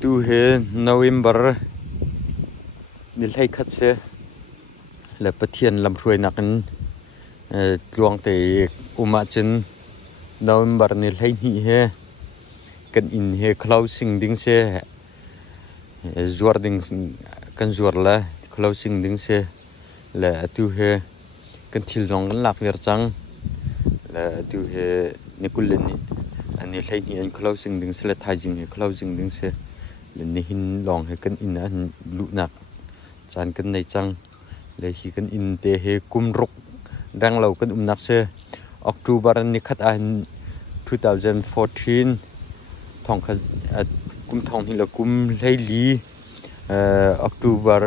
tu he November nil hay khát se là Pathian làm ruồi nạc luang te chen November nil hay hi he kan in he closing ding se zuar ding kan zuar la closing ding se là tu he kan thil jong kan lak ver chang là tu he nikullen ani hay hi an closing ding se la thai jing he closing ding se le ni hin long he kan in an lu nak chan kan nei chang le hi kan in te he kum ruk rang lo kan nak se October ni khat an 2014 thong kha kum thong hi la kum lei li October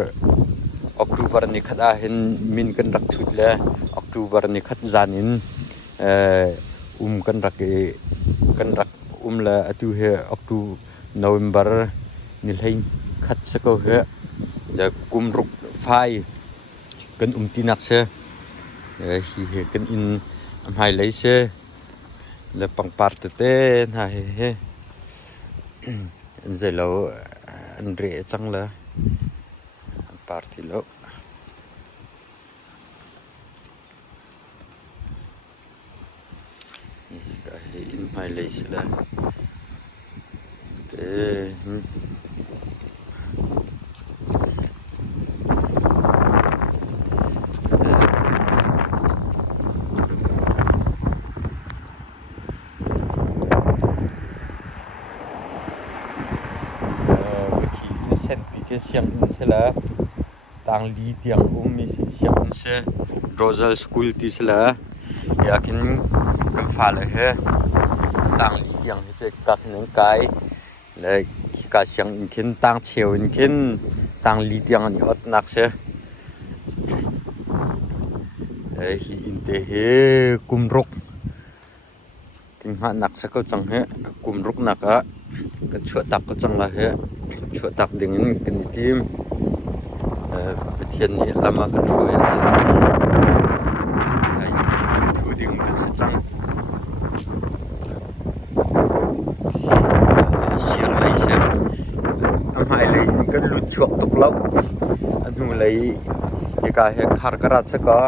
ni khat a hin min kan rak thut le October ni khat zan in kan rak la atu he October November ni lei khat se ko he la kum ruk phai kan tinak se hi he kan in hai lấy se là bằng part te na he giờ lâu anh rể chăng là party lâu in hai lấy se là te cái xiang in se la tang li tiang mi xiang in se Rosal School ti se la yakin kan fa le he tang li tiang he che ka theng kai le ka xiang in kin tang cheu in kin tang li tiang ni ot nak se hi in te he kum ruk kin ha nak se ko chang he kum ruk nak a kan chua tak ko chang la he chua tak ding in kan tim Pathian ni lama kan ruồi ai thu ding kan se chang sir lai se hai lai kan lut chuak tuk lau anu lai hi ka he khar karat se ka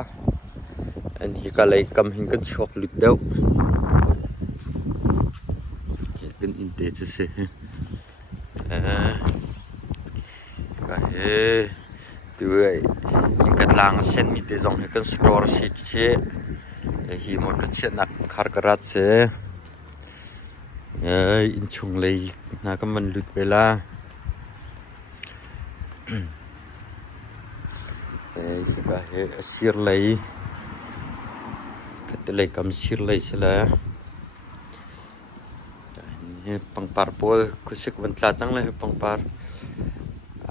an hi ka lai kam hin kan chuak lut deu kan in te che se ka he tu in kat lang sen mi te jong he kan store sheet che hi mo ta che nak khar karat se in chung lei na ka man lut bela hi ka he sir lei kat lei kam sir lei se la he pangpar pol khusik van tla chang le pangpar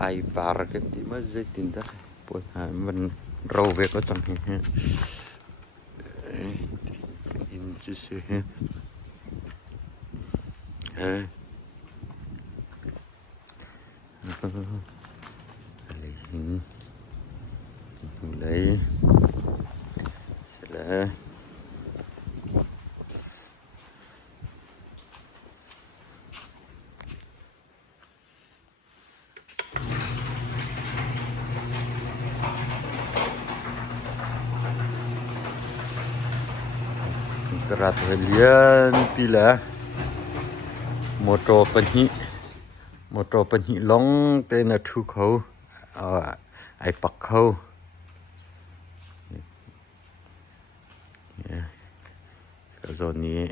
ai par cái tí mà dây tin ta pol mình râu về có chang he in chứ se he lấy sẽ là kerat helian pila motor penhi long te na thu khâu ai pak khâu cái rồi ní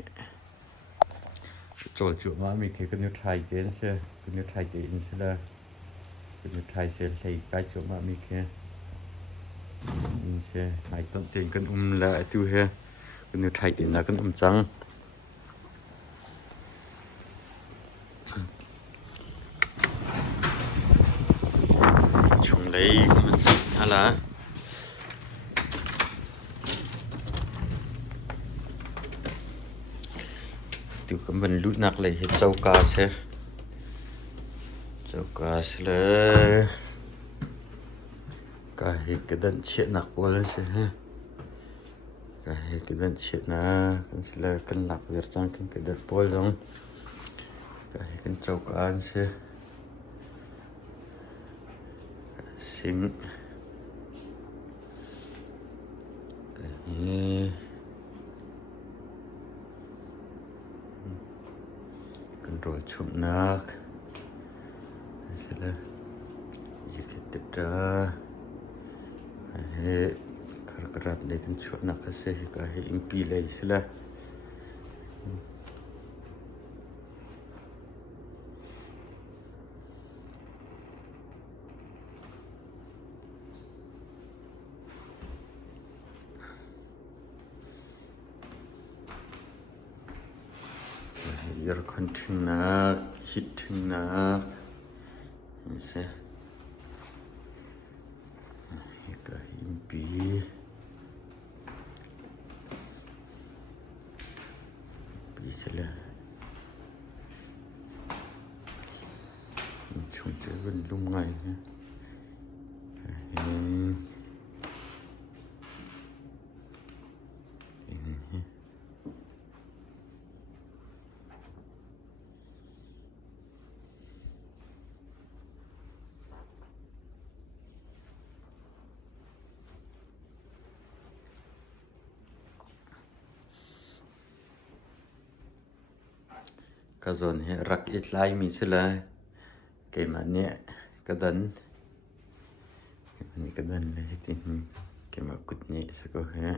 chỗ chỗ mà mình cái như thay cái xe cái như thay cái in xe là cái như thay xe thay cái chỗ mà mình cái in xe hai tận tiền cái là tu he cái như thay tiền là cái trắng chung lấy hay là từ cái mình lút nạc lại hết châu cá xe là cái đợt chuyện nạc qua lên xe ha cái đợt chuyện na là cân nạc việc trang cái đợt bôi giống cái châu cá xe sing control chụp nạc sẽ là gì cái tiếp ra hệ karat lấy cái chụp nạc cái sẽ cái hệ impi lấy sẽ là giờ con chừng nạc hít chừng nạc sẽ cái impi sẽ là chúng ta vẫn lúc ngày cái zone hệ rắc ít lại mình sẽ là cái mà nhẹ cái đần là thì cái mà cút nhẹ sẽ có hệ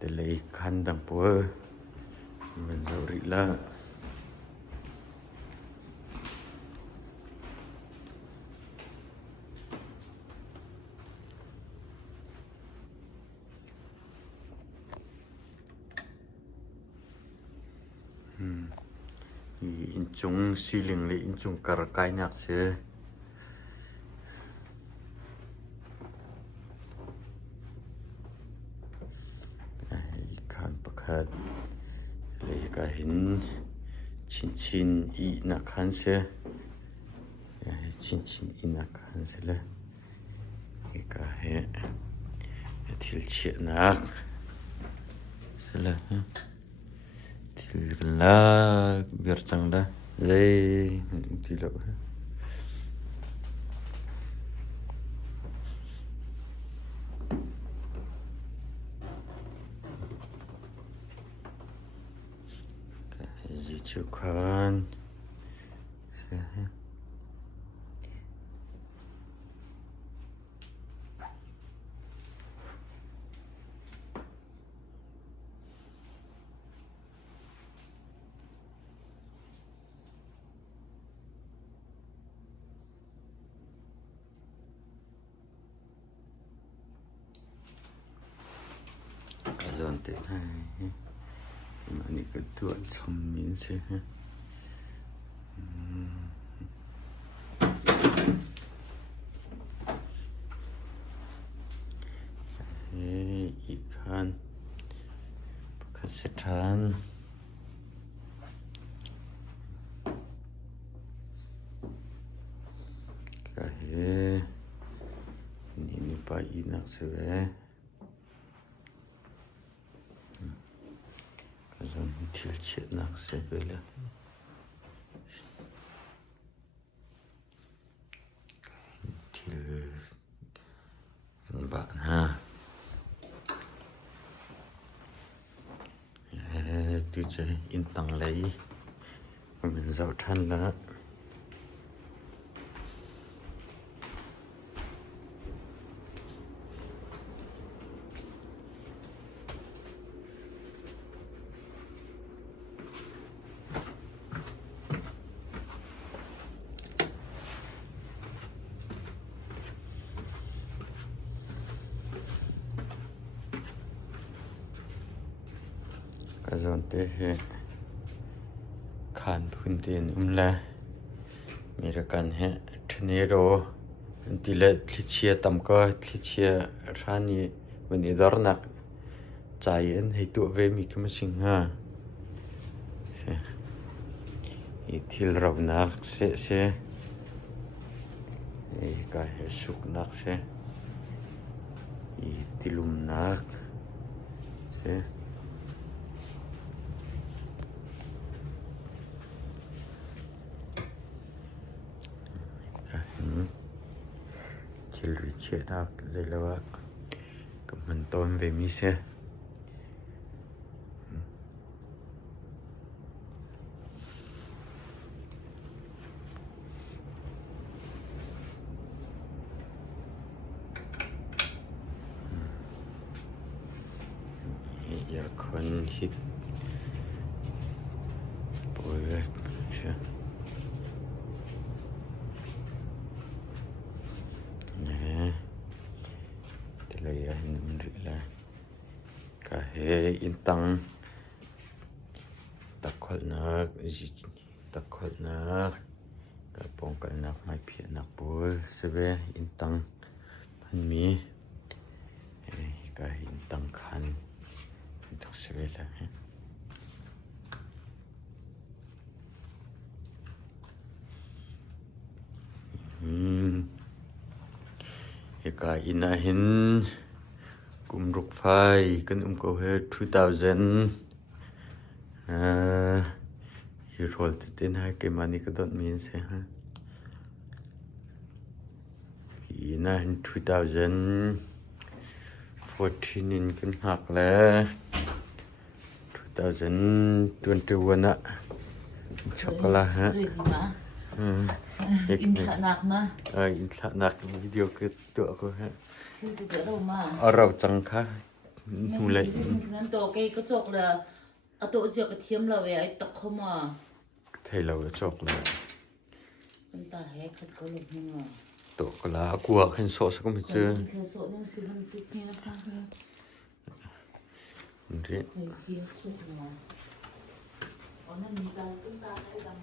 cái lấy khăn đầm bùa mình dầu rị la in chung ceiling le in chung kar kai nak se khan pakhat le ka hin chin I na khan se chin I na khan se le ka he thil che nak se le là việc chẳng đó dây thì lộ cái gì chưa con dọn thế này mà này cái tuột xong miếng xe ikan bekas sedan kahe ini bayi nak sewe kazan tilchet nak sebele til bạn ha tôi chơi in tăng lấy mình giàu thân là cái dọn thế khan phun tiền la mình ra cần he thề rồi tỷ lệ thi chia tầm coi thi chia ra ni mình đi đón nặc chạy anh hay tụ về mình cái mà sinh ha thì rau nặc sẽ cái suk nặc sẽ tilum nặc sẽ thil che dak dei lawa kam man ton ve mi seคนคิดปวยเลยเชื่อเนี่ยแต่ละอย่างมันเรื่องอะไรก็เฮอินตังตะขดนักตะขดนักก็ป้องกันนักไม่เพี้ยนนักปวยเสวยอินตังมันมีก็อินตังคันต้องเสวยละฮะเหตุการณ์อินาเห็นกลุ่มรถไฟกันก็เฮ2000ฮีโร่ติดเต้นให้เกมันนี่ก็ต้องมีเสียฮะอินาเห็น2014นี่กันหักแล้ว2021อะช็อกโกแลตฮะอินทนักนะอินทนักวิดีโอคือตัวก็ฮะคือจะเรามาเราจังค่ะนู่นเลยนั้นตัวแกก็จกเลยเอาตัวเสียกระเทียมเราไอ้ตกเข้ามาไทยเราจกเลยมันตาแหกขัดก็หลบหัวตัวก็ละกลัวขึ้นโซ่สักไม่เจอคือโซ่เนี่ยสิมันติดเนี่ยนะคะเนี่ยนี่เคยเสียสุดมาอ๋อนั่นมีตาตึ้งตาให้ดัง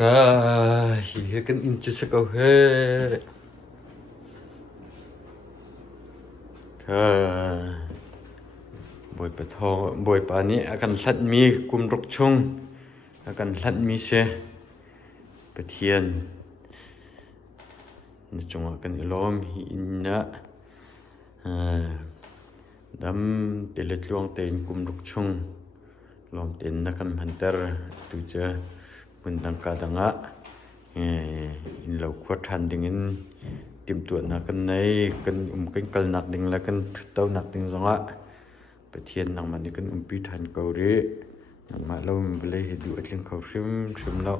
ค่ะเฮียกันอินจะสักเอาเฮค่ะบอยปะทองบอยปานี้อาการหลัดมีกุมรกชงอาการหลัดมีเสปะเทียนนจงอากันล้อมอินนะดำเตลิดลวงเต็นกุมรกชงล้อมเต็นนักมันพันเตอร์ตุเจมันดังกาดังอ่ะอินเราควดทันดิ่งติมตัวนักกันในกันกันกลนักดิ่งแล้วกันเต้านักดิ่งจังอ่ะปะเทียนนังมันนี่กันปีทันเกาหลีนังมาเราไม่เลยดูอัดเลี้ยงเขาชิมแล้ว